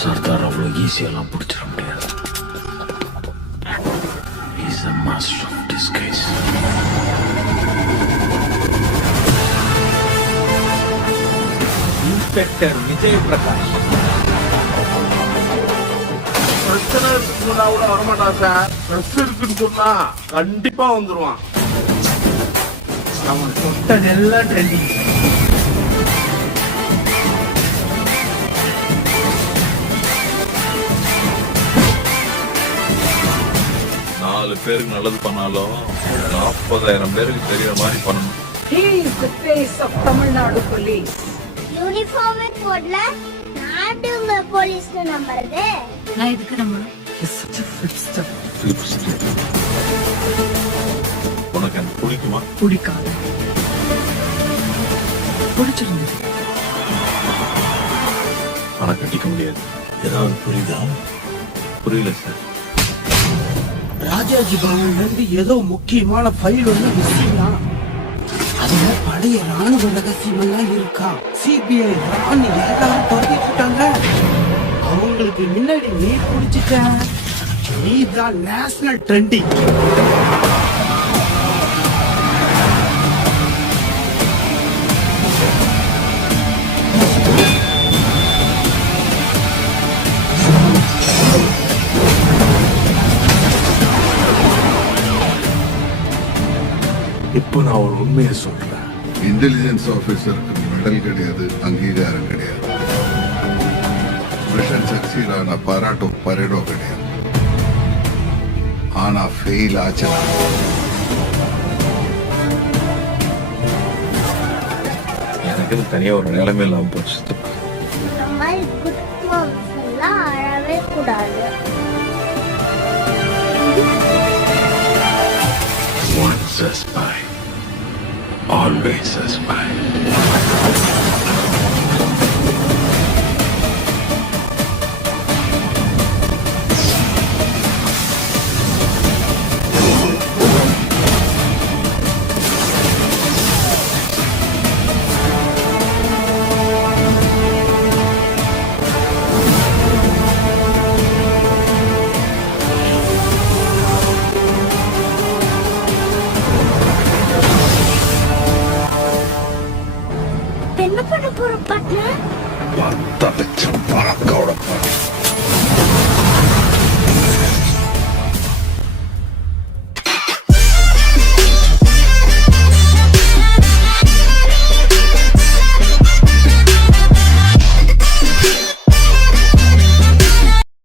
சர்தார் அவ்வளோ ஈஸியெல்லாம் பிடிச்சிட முடியாது. He's a master of disguise. Inspector Vijay Prakash. பிரச்சனை இருக்குன்னா கூட வரமாட்டான் சார். ட்ரெஸ் இருக்குன்னு சொன்னா கண்டிப்பா வந்துருவான். அவன் தொட்டதெல்லாம் ட்ரெண்டிங். நாலு பேருக்கு நல்லது பண்ணாலும் 40,000 பேருக்கு தெரியற மாதிரி பண்ணணும். He is the face of Tamil Nadu police. Uniform போடல நாடுங்க போலீஸ் நம்புறது. நான் எதுக்கு நம்பணும்? He's such a flipster. உனக்கு எனக்கு பிடிக்குமா? பிடிக்காது. பிடிச்சிருந்தது. ஆனா கட்டிக்க முடியாது. ஏதாவது புரியுதா? புரியல சார். ராஜாஜி பவன்ல இருந்து ஏதோ முக்கியமான ஃபைல் ஒண்ணு மிஸ்ஸிங்கா. அதுல பழைய ராணுவ ரகசியம் எல்லாம் இருக்கா. சிபிஐ ராணி எல்லாரும் தொடங்கிட்டாங்க. அவங்களுக்கு முன்னாடி நீ பிடிச்சிட்ட. நீ தான் நேஷனல் ட்ரெண்டிங். இப்போ நான் ஒரு உண்மையை சொல்றேன். இன்டெலிஜென்ஸ் ஆபீசருக்கு மெடல் கிடையாது, அங்கீகாரம் கிடையாது. மிஷன் சக்சீட் ஆன பாராட்டோ பரேடோ கிடையாது. ஆனா ஃபெயில் ஆச்சுன்னா எனக்கு தனியா ஒரு நிலைமை இல்லாம போச்சு. இந்த மாதிரி குட் மார்க்ஸ் எல்லாம் அழவே கூடாது. Once a spy, always a spy. என்ன பண்ண போற பாட்டு? 10 லட்சம்